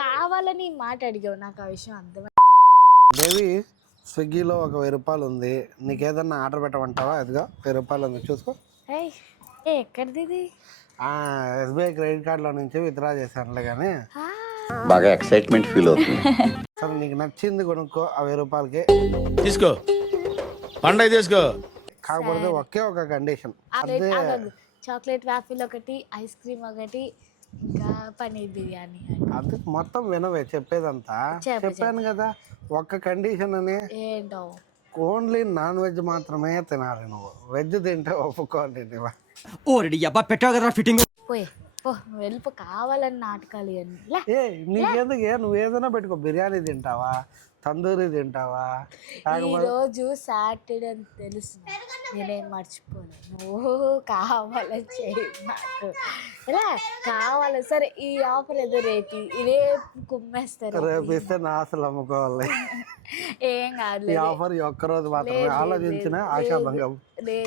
కావాలని ఈ మాట అడిగావు, నాకు ఆ విషయం అర్థం. దేవి, స్విగ్గీలో ఒక 1000 రూపాయలు ఉంది, నీకేదన్నా ఆర్డర్ పెట్టమంటావా? అదిగా 1000 రూపాయలు ఉంది, చూసుకో. ఎక్కడిది ఇది? ఎస్బీఐ క్రెడిట్ కార్డులో నుంచి విత్డ్రా చేశానులే కానీ బాగా ఎక్సైట్మెంట్ ఫీల్ అవుతుంది. సరే, నీకు నచ్చింది కొనుక్కో ఆ 1000 రూపాయలకి. తీసుకో, పండగ తీసుకో. కాకపోతే ఒకే ఒక కండిషన్. అదే చాక్లెట్ వ్యాఫిల్ ఒకటి, ఐస్ క్రీమ్ ఒకటి, ఇంకా పనీర్ బిర్యానీ. అది మొత్తం వినవే చెప్పేదంతా. చెప్పాను కదా ఒక్క కండిషన్ అని. ఏంటో? ఓన్లీ నాన్ వెజ్ మాత్రమే తినాలి. నువ్వు వెజ్ తింటే ఒప్పుకోండి. పెట్టావు కదా ఫిట్టింగ్. పోయి వెళ్ళిపో, కావాలని నాటకాలు ఇవన్నీ. నీకెందుకు? నువ్వు ఏదైనా పెట్టుకో. బిర్యానీ తింటావా, తందూరి తింటావా? ఈరోజు సాటర్డే అని తెలుసు, నేనేం మర్చిపోను. నువ్వు కావాలని చేయి నాకు. ఎలా కావాలి? సరే, ఈ ఆఫర్ ఏదో రేపు కుమ్మేస్తారు. రేపు ఇస్తే నా అసలు అమ్ముకోవాలి. ఏం కాదు, ఈ ఆఫర్ ఒక్కరోజు మాత్రమే. ఆలోచించిన ఆశాభంగం,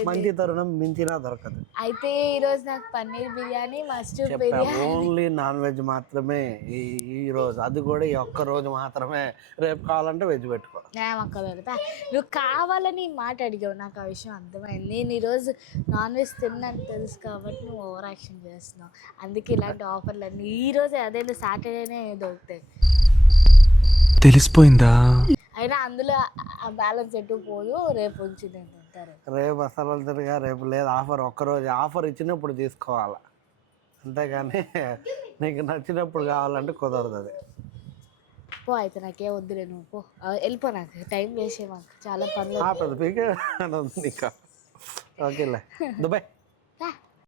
మంచి తరుణం మించినా దొరకదు. అయితే ఈరోజు నాకు paneer biryani, mustard biryani. Only non veg మాత్రమే ఈ రోజు, అది కూడా ఈ ఒక్క రోజు మాత్రమే. రేపు కావాలంటే వెజ్ పెట్టుకో. నువ్వు కావాలని ఈ మాట అడిగావు, నాకు ఆ విషయం అర్థమైంది. నేను ఈరోజు నాన్ వెజ్ తిన్నాను తెలుసు కాబట్టి నువ్వు ఓవర్ యాక్షన్ చేస్తున్నావు. అందుకే ఇలాంటి ఆఫర్లు అన్నీ ఈరోజే, అదే సాటర్డేనే దొరుకుతాయి. తెలిసిపోయిందా? అయినా అందులో ఆ బ్యాలెన్స్ ఎటు పోదు. రేపు ఉంచి నేను తింటారు. రేపు అసలు తిరిగా రేపు లేదు ఆఫర్. ఒక్కరోజు ఆఫర్ ఇచ్చినప్పుడు తీసుకోవాలి, అంతేగాని నీకు నచ్చినప్పుడు కావాలంటే కుదరదు. అది పో, అయితే నాకేం వద్దులే, నువ్వు పో, వెళ్ళిపో. నాకు టైం వేసే, మాకు చాలా పనులు. పెద్ద పీకే నీకు. ఓకేలే, దుబాయ్.